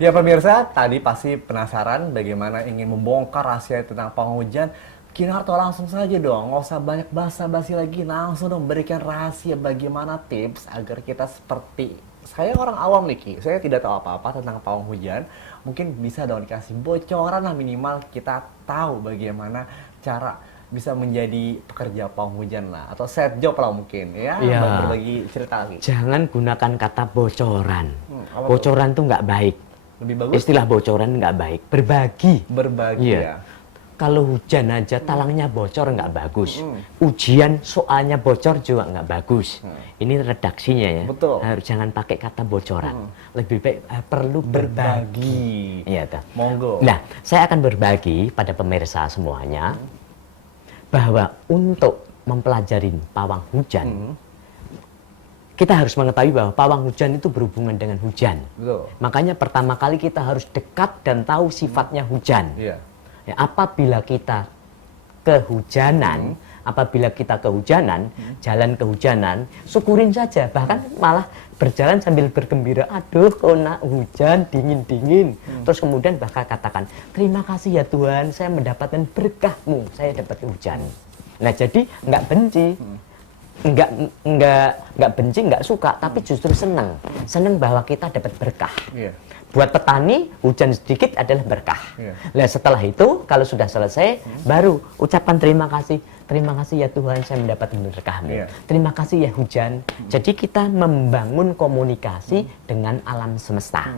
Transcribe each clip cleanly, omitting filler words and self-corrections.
Ya pemirsa, tadi pasti penasaran bagaimana ingin membongkar rahasia tentang pawang hujan. Kinarto langsung saja dong, nggak usah banyak basa-basi lagi, langsung dong berikan rahasia bagaimana tips agar kita seperti saya orang awam nih Ki, saya tidak tahu apa-apa tentang pawang hujan. Mungkin bisa dong dikasih bocoran lah minimal kita tahu bagaimana cara bisa menjadi pekerja pawang hujan lah atau set job lah mungkin ya, Iya. berbagi cerita lagi. Jangan gunakan kata bocoran. Apa tuh? Bocoran tuh nggak baik. Lebih bagus Istilah bocoran nggak baik. Berbagi. berbagi Iya. ya. Kalau hujan aja talangnya bocor nggak bagus. Ujian soalnya bocor juga nggak bagus. Ini redaksinya ya. Betul. Harus jangan pakai kata bocoran. Lebih baik perlu berbagi. Iya toh. Monggo. Nah, saya akan berbagi pada pemirsa semuanya bahwa untuk mempelajari pawang hujan, kita harus mengetahui bahwa pawang hujan itu berhubungan dengan hujan. Betul. Makanya pertama kali kita harus dekat dan tahu sifatnya hujan. Iya. Ya, apabila kita kehujanan, jalan kehujanan, syukurin saja. Bahkan malah berjalan sambil bergembira. Aduh, kena hujan, dingin-dingin. Terus kemudian bahkan katakan, terima kasih ya Tuhan, saya mendapatkan berkah-Mu, saya dapat hujan. Nah, jadi nggak benci. Nggak benci, nggak suka, tapi justru senang bahwa kita dapat berkah. Iya. Buat petani, hujan sedikit adalah berkah. Iya. Nah, setelah itu, kalau sudah selesai, baru ucapan terima kasih. Terima kasih ya Tuhan, saya mendapat berkah-Mu. Iya. Terima kasih ya hujan. Jadi kita membangun komunikasi dengan alam semesta.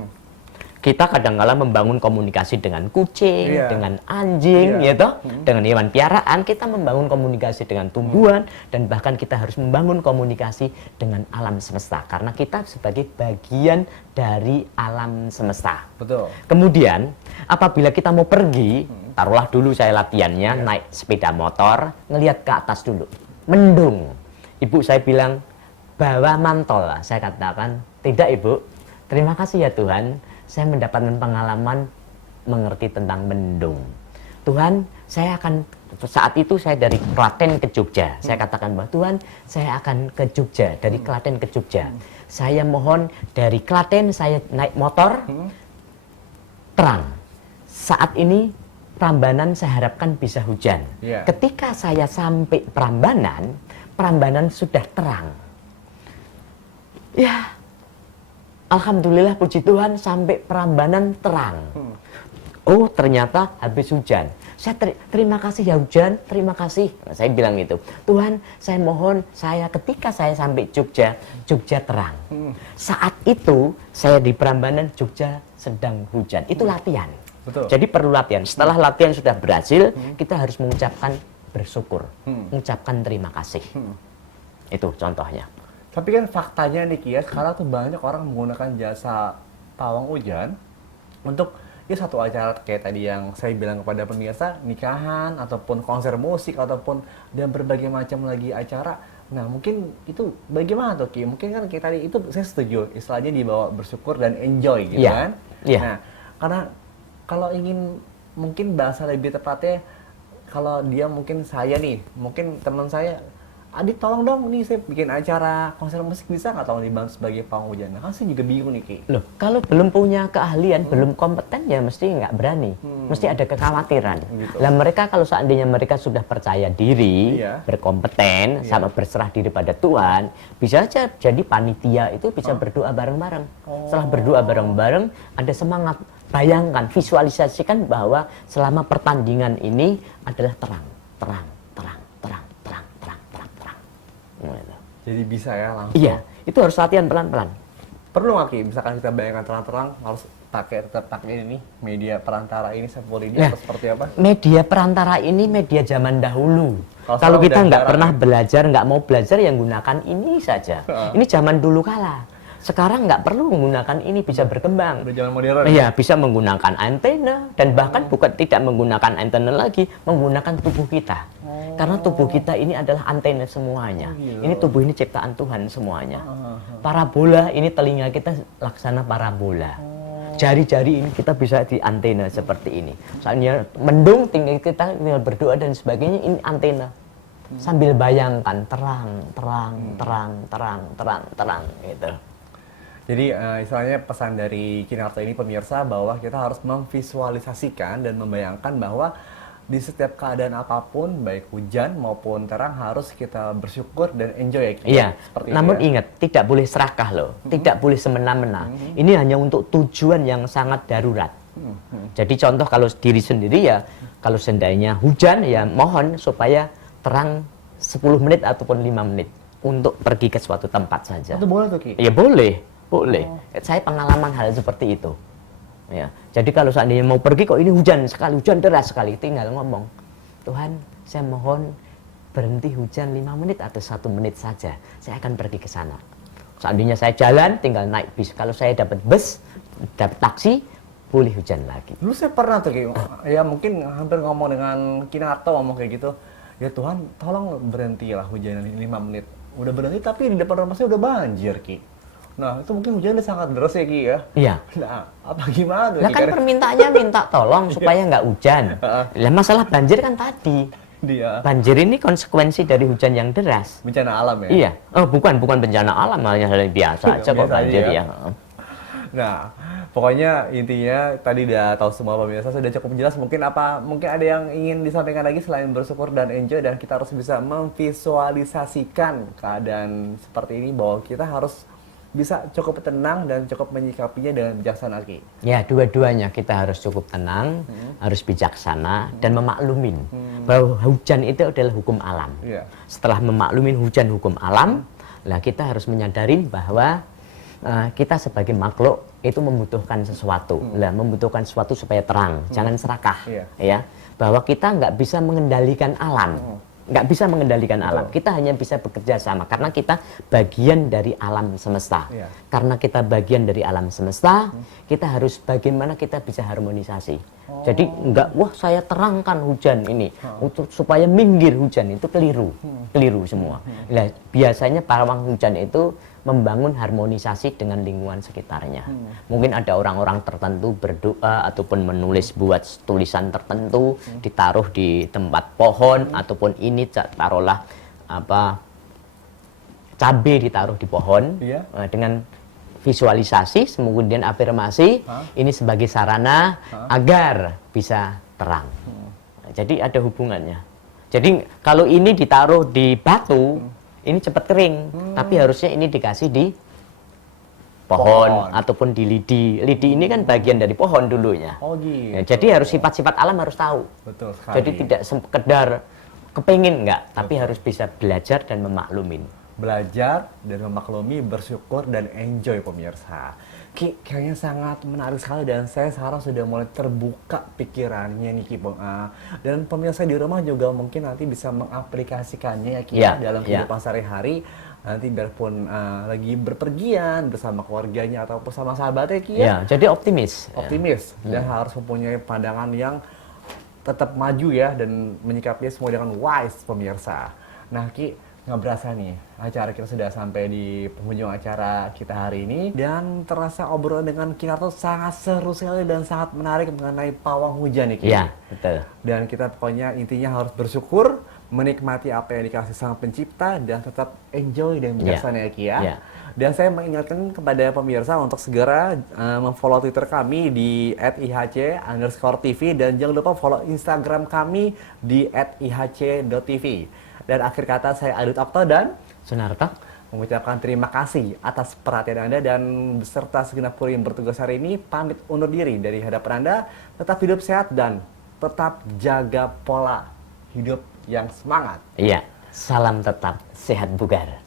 Kita kadang-kala membangun komunikasi dengan kucing, Iya. dengan anjing, Iya. ya toh, dengan hewan piaraan. Kita membangun komunikasi dengan tumbuhan, dan bahkan kita harus membangun komunikasi dengan alam semesta. Karena kita sebagai bagian dari alam semesta. Betul. Kemudian, apabila kita mau pergi, taruhlah dulu saya latihannya naik sepeda motor, ngelihat ke atas dulu, mendung. Ibu saya bilang, bawa mantol. Saya katakan, tidak Ibu, terima kasih ya Tuhan, saya mendapatkan pengalaman mengerti tentang mendung. Tuhan, saya akan, saat itu saya dari Klaten ke Jogja. Saya katakan bahwa Tuhan, saya akan ke Jogja, dari Klaten ke Jogja. Saya mohon dari Klaten saya naik motor, terang. Saat ini Prambanan saya harapkan bisa hujan. Iya. Ketika saya sampai Prambanan sudah terang. Ya, alhamdulillah puji Tuhan sampai Prambanan terang. Oh, ternyata habis hujan. Saya terima kasih ya hujan, terima kasih. Nah, saya bilang gitu. Tuhan, saya mohon ketika saya sampai Jogja, Jogja terang. Saat itu saya di Prambanan, Jogja sedang hujan. Itu latihan. Betul. Jadi perlu latihan. Setelah latihan sudah berhasil, kita harus mengucapkan bersyukur, mengucapkan terima kasih. Itu contohnya. Tapi kan faktanya nih Ki ya, sekarang tuh banyak orang menggunakan jasa pawang hujan untuk ya satu acara kayak tadi yang saya bilang kepada pemirsa, nikahan ataupun konser musik ataupun dan berbagai macam lagi acara. Nah mungkin itu bagaimana tuh Ki? Mungkin kan kayak tadi itu saya setuju, istilahnya dibawa bersyukur dan enjoy gitu Iya, kan. iya. Nah karena kalau ingin mungkin bahasa lebih tepatnya, kalau dia mungkin saya nih, mungkin teman saya, Adit tolong dong nih saya bikin acara konser musik, bisa nggak tolong dibantu sebagai pawang hujan? Nah kan saya juga bingung nih Ki. Loh, kalau belum punya keahlian, belum kompeten ya mesti nggak berani. Mesti ada kekhawatiran. Gitu. Lah mereka kalau seandainya mereka sudah percaya diri, Iya. berkompeten, sama berserah diri pada Tuhan, bisa aja jadi panitia itu bisa berdoa bareng-bareng. Setelah berdoa bareng-bareng, ada semangat. Bayangkan, visualisasikan bahwa selama pertandingan ini adalah terang. Gitu. Jadi bisa ya langsung. Iya, itu harus latihan pelan-pelan. Perlu nggak Ki? Misalkan kita bayangkan terang-terang harus tetap pakai ini nih, media perantara ini seperti ini Nah, atau seperti apa? Media perantara ini media zaman dahulu. Kalau Kalau sekarang kita udah nggak jarang pernah ya? belajar, nggak mau belajar, yang gunakan ini saja. Ini zaman dulu kala. Sekarang nggak perlu menggunakan ini, bisa berkembang. Udah zaman modern. Iya, bisa menggunakan antena, dan bahkan bukan tidak menggunakan antena lagi, menggunakan tubuh kita. Karena tubuh kita ini adalah antena semuanya. Ini tubuh ini ciptaan Tuhan semuanya. Parabola ini telinga kita laksana parabola. Jari-jari ini kita bisa di antena seperti ini. Soalnya mendung, tinggal kita tinggal berdoa dan sebagainya, ini antena. Sambil bayangkan terang gitu. Jadi istilahnya pesan dari Kinarto ini pemirsa bahwa kita harus memvisualisasikan dan membayangkan bahwa di setiap keadaan apapun, baik hujan maupun terang, harus kita bersyukur dan enjoy ya. Ki? Iya, Seperti namun itu ya. ingat, tidak boleh serakah loh, tidak boleh semena-mena. Ini hanya untuk tujuan yang sangat darurat. Jadi contoh kalau diri sendiri ya, kalau seandainya hujan ya mohon supaya terang 10 menit ataupun 5 menit untuk pergi ke suatu tempat saja. Itu boleh tuh Ki? Ya boleh, boleh. Saya pengalaman hal seperti itu. Ya, jadi kalau seandainya mau pergi kok ini hujan sekali, hujan deras sekali, tinggal ngomong, Tuhan, saya mohon berhenti hujan 5 menit atau 1 menit saja, saya akan pergi ke sana. Seandainya saya jalan, tinggal naik bis. Kalau saya dapat bus, dapat taksi, boleh hujan lagi. Dulu saya pernah tuh Ki, ya mungkin hampir ngomong dengan Kinarto ngomong kayak gitu. Ya Tuhan, tolong berhentilah hujan 5 menit. Udah berhenti tapi di depan rumah saya udah banjir Ki. Nah, itu mungkin hujannya sangat deras ya Ki ya. Iya. Nah, apa gimana tuh Lah Ki? kan permintaannya minta tolong supaya nggak hujan. Lah masalah banjir kan tadi. Dia Banjir ini konsekuensi dari hujan yang deras. bencana alam ya. Iya. Oh, bukan bencana alam, hanya hal yang biasa aja kok Biasa aja banjir ya. ya. Nah, pokoknya intinya tadi udah tahu semua pemirsa, sudah cukup jelas. Mungkin ada yang ingin disampaikan lagi selain bersyukur dan enjoy, dan kita harus bisa memvisualisasikan keadaan seperti ini bahwa kita harus bisa cukup tenang dan cukup menyikapinya dengan bijaksana Ki. Ya, dua-duanya kita harus cukup tenang, harus bijaksana dan memaklumin bahwa hujan itu adalah hukum alam. Iya. Setelah memaklumin hujan hukum alam, lah kita harus menyadari bahwa kita sebagai makhluk itu membutuhkan sesuatu, lah membutuhkan sesuatu supaya terang, jangan serakah, Iya. ya. Bahwa kita nggak bisa mengendalikan alam, nggak bisa mengendalikan alam. Kita hanya bisa bekerja sama karena kita bagian dari alam semesta. Iya. Karena kita bagian dari alam semesta, kita harus bagaimana kita bisa harmonisasi. Jadi nggak, wah saya terangkan hujan ini untuk supaya minggir hujan, itu keliru, keliru semua. Nah, biasanya pawang hujan itu membangun harmonisasi dengan lingkungan sekitarnya. Mungkin ada orang-orang tertentu berdoa ataupun menulis buat tulisan tertentu, ditaruh di tempat pohon ataupun ini taruhlah apa cabai ditaruh di pohon. Iya. Dengan visualisasi, kemudian afirmasi, ini sebagai sarana agar bisa terang. Jadi ada hubungannya. Jadi kalau ini ditaruh di batu, ini cepat kering, tapi harusnya ini dikasih di pohon ataupun di lidi. Lidi ini kan bagian dari pohon dulunya. Oh gitu. Ya, jadi harus sifat-sifat alam harus tahu. Betul sekali. Jadi tidak sekedar kepingin enggak, tapi harus bisa belajar dan memaklumin. Belajar dan memaklumi, bersyukur dan enjoy pemirsa. Ki, kayaknya sangat menarik sekali dan saya sekarang sudah mulai terbuka pikirannya nih Ki. Dan pemirsa di rumah juga mungkin nanti bisa mengaplikasikannya ya Ki Ya, dalam ya. kehidupan sehari-hari. Nanti biarpun lagi berpergian bersama keluarganya atau bersama sahabatnya Ki Ya, jadi optimis. optimis dan harus mempunyai pandangan yang tetap maju ya dan menyikapinya semua dengan wise pemirsa. Nah Ki, nggak berasa nih, acara kita sudah sampai di penghujung acara kita hari ini dan terasa obrolan dengan Kinarto sangat seru sekali dan sangat menarik mengenai pawang hujan nih Ki. Iya, betul. Dan kita pokoknya intinya harus bersyukur, menikmati apa yang dikasih Sang Pencipta dan tetap enjoy dan bijaksana ya Ki ya. Iya. Dan saya mengingatkan kepada pemirsa untuk segera memfollow Twitter kami di @ihc_tv dan jangan lupa follow Instagram kami di @ihc.tv. Dan akhir kata saya Adut Okto dan Sunarto. mengucapkan terima kasih atas perhatian Anda dan beserta segenap kru yang bertugas hari ini pamit undur diri dari hadapan Anda. Tetap hidup sehat dan tetap jaga pola hidup yang semangat. Iya, salam tetap sehat bugar.